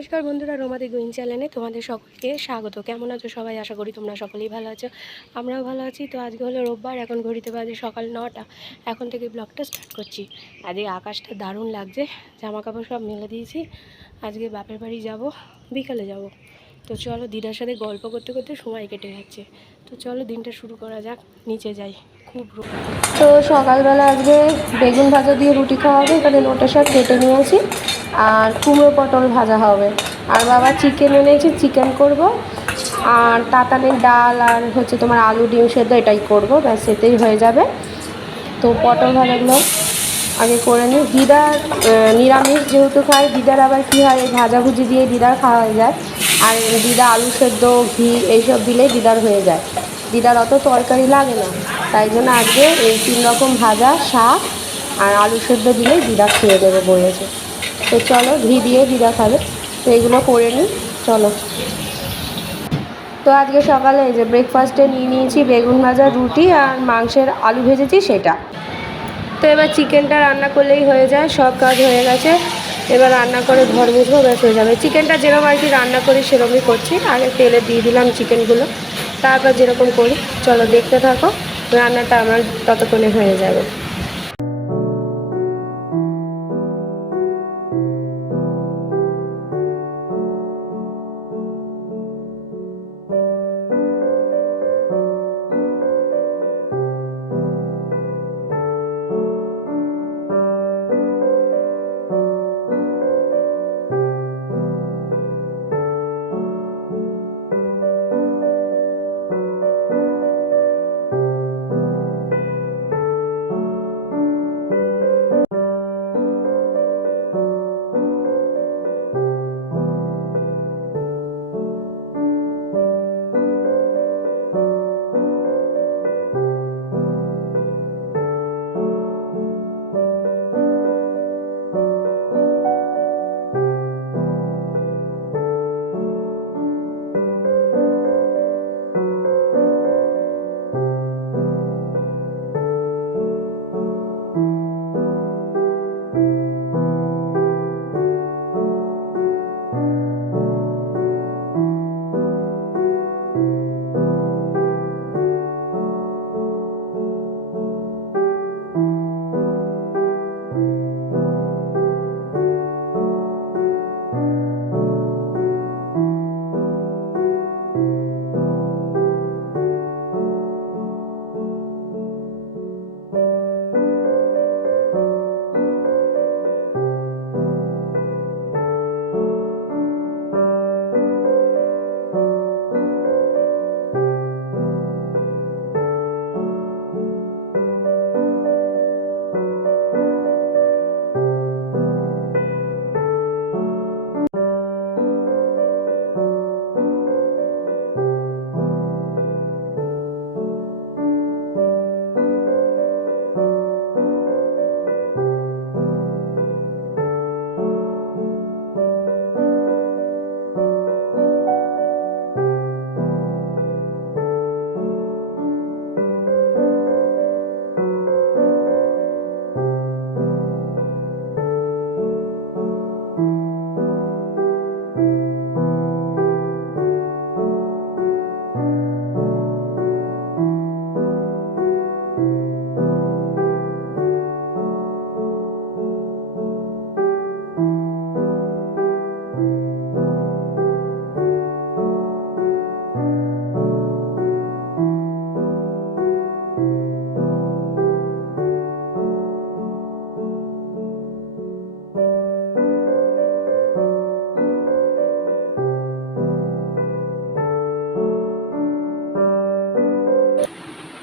নমস্কার বন্ধুরা, রোমাদি গোয়িং চ্যানেলে তোমাদের সকলকে স্বাগত। কেমন আছো সবাই? আশা করি তোমরা সকলেই ভালো আছো, আমরাও ভালো আছি। তো আজকে হলো রোববার, এখন ঘড়িতে বাজে সকাল 9টা। এখন থেকে ব্লগটা স্টার্ট করছি। আজকে আকাশটা দারুণ লাগছে, জামা কাপড় সব মেলে দিয়েছি। আজকে বাপের বাড়ি যাব, বিকালে যাব। তো চলো, দিদার সাথে গল্প করতে করতে সময় কেটে যাচ্ছে। তো চলো দিনটা শুরু করা যাক, নিচে যাই। খুব তো সকালবেলা আজকে বেগুন ভাজা দিয়ে রুটি খাওয়া হবে। এখানে নোটে শাক কেটে নিয়েছি, আর কুমড়ো পটল ভাজা হবে। আর বাবা চিকেন এনেছি, চিকেন করব। আর তাতানের ডাল আর হচ্ছে তোমার আলু ডিম সেদ্ধ, এটাই করব, ব্যাস এতেই হয়ে যাবে। তো পটল ভাজাগুলো আগে করে নিই। দিদার নিরামিষ যেহেতু খাই, দিদার আবার কী হয়, এই ভাজাভুজি দিয়ে দিদার খাওয়া যায়। আর দিদা আলু সেদ্ধ ঘি এইসব দিলেই দিদার হয়ে যায়, দিদার অত তরকারি লাগে না। তাই জন্য আজকে এই 3 রকম ভাজা, শাক আর আলু সেদ্ধ দিলেই দিদা খেয়ে দেবে বলেছে। তো চলো, ঘি দিয়ে দিদা খাবে, তো এগুলো করে নিই, চলো। তো আজকে সকালে এই যে ব্রেকফাস্টে নিয়ে নিয়েছি বেগুন ভাজা, রুটি আর মাংসের আলু ভেজেছি সেটা। তো এবার চিকেনটা রান্না করলেই হয়ে যায়, সব কাজ হয়ে গেছে। এবার রান্না করে ঘর মুছবো, ব্যাস হয়ে যাবে। চিকেনটা যেরকম আর কি রান্না করি সেরকমই করছি। আগে তেলে দিয়ে দিলাম চিকেনগুলো, তারপর যেরকম করি। চলো দেখতে থাকো, রান্নাটা আমার ততক্ষণে হয়ে যাবে।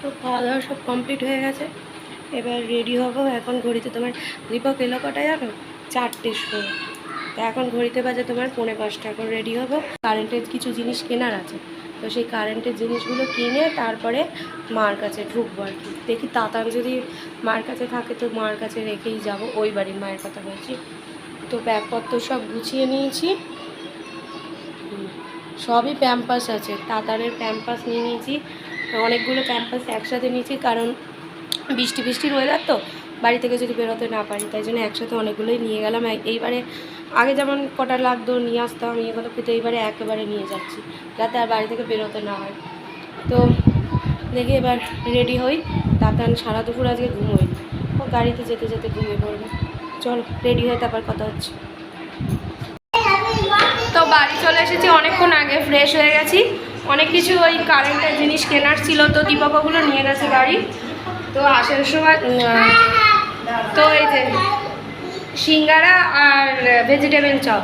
তো খাওয়া দাওয়া সব কমপ্লিট হয়ে গেছে, এবার রেডি হবো। এখন ঘড়িতে তোমার দীপক এলো কটায় জানো? 4টের সময়। তো এখন ঘড়িতে বাজে তোমার 4:45। এখন রেডি হবো, কারেন্টের কিছু জিনিস কেনার আছে। তো সেই কারেন্টের জিনিসগুলো কিনে তারপরে মার কাছে ঢুকবো আর কি। দেখি তাতান যদি মার কাছে থাকে তো মার কাছে রেখেই যাব, ওই বাড়ির মায়ের কথা বলছি। তো ব্যাগপত্র সব গুছিয়ে নিয়েছি, সবই প্যাম্পাস আছে। তাতানের প্যাম্পাস নিয়ে নিয়েছি, অনেকগুলো প্যাম্পাস একসাথে নিয়েছি, কারণ বৃষ্টি বৃষ্টির ওয়েদার তো বাড়ি থেকে যদি বেরোতে না পারি, তাই জন্য একসাথে অনেকগুলোই নিয়ে গেলাম। এইবারে আগে যেমন কটা লাগতো নিয়ে আসতাম ইয়ে কথা, কিন্তু এইবারে একেবারে নিয়ে যাচ্ছি যাতে আর বাড়ি থেকে বেরোতে না হয়। তো দেখি এবার রেডি হই, তাতান সারা দুপুর আজকে ঘুমোই, ও গাড়িতে যেতে যেতে ঘুমিয়ে পড়বে। চলো রেডি হয়ে তারপর কথা হচ্ছে। তো বাড়ি চলে এসেছি অনেকক্ষণ আগে, ফ্রেশ হয়ে গেছি, অনেক কিছু ওই কারেন্টের জিনিস কেনার ছিল, তো দীপকগুলো নিয়ে গেছে গাড়ি। তো আসার সময় তো এই যে সিঙ্গারা আর ভেজিটেবল চপ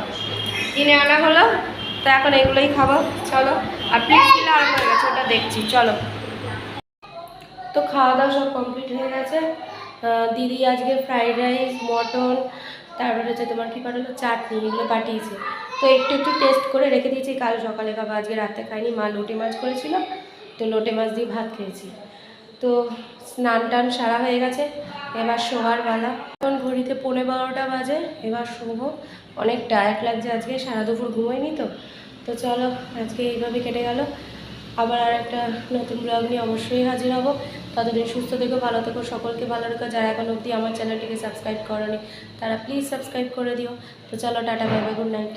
কিনে আনা হলো, তো এখন এগুলোই খাবো। চলো, আর প্লিজ দিলে আরম্ভ হয়ে গেছে, ওটা দেখছি। চলো, তো খাওয়া দাওয়া সব কমপ্লিট হয়ে গেছে। দিদি আজকে ফ্রাইড রাইস, মটন, তারপরে হচ্ছে তোমার কী পাঠালো, চাটনি, এগুলো পাঠিয়েছে। তো একটু একটু টেস্ট করে রেখে দিয়েছি, কাল সকালে খাবো, আজকে রাতে খাইনি। মা লোটে মাছ করেছিল, তো লোটে মাছ দিয়ে ভাত খেয়েছি। তো স্নান টান সারা হয়ে গেছে, এবার শোবার বেলা। এখন ঘড়িতে 11:15 বাজে, এবার শোবো। অনেক টায়ার্ড লাগছে আজকে, সারা দুপুর ঘুমোইনি তো। তো চলো, আজকে এইভাবে কেটে গেল। আবার আর একটা নতুন ব্লগ নিয়ে অবশ্যই হাজির হব। ততদিন সুস্থ থেকো, ভালো থেকো, সকলকে ভালো রেখো। যারা এখন অবধি আমার চ্যানেলটিকে সাবস্ক্রাইব করোনি তারা প্লিজ সাবস্ক্রাইব করে দিও। তো চলো, tata, bye bye, good night.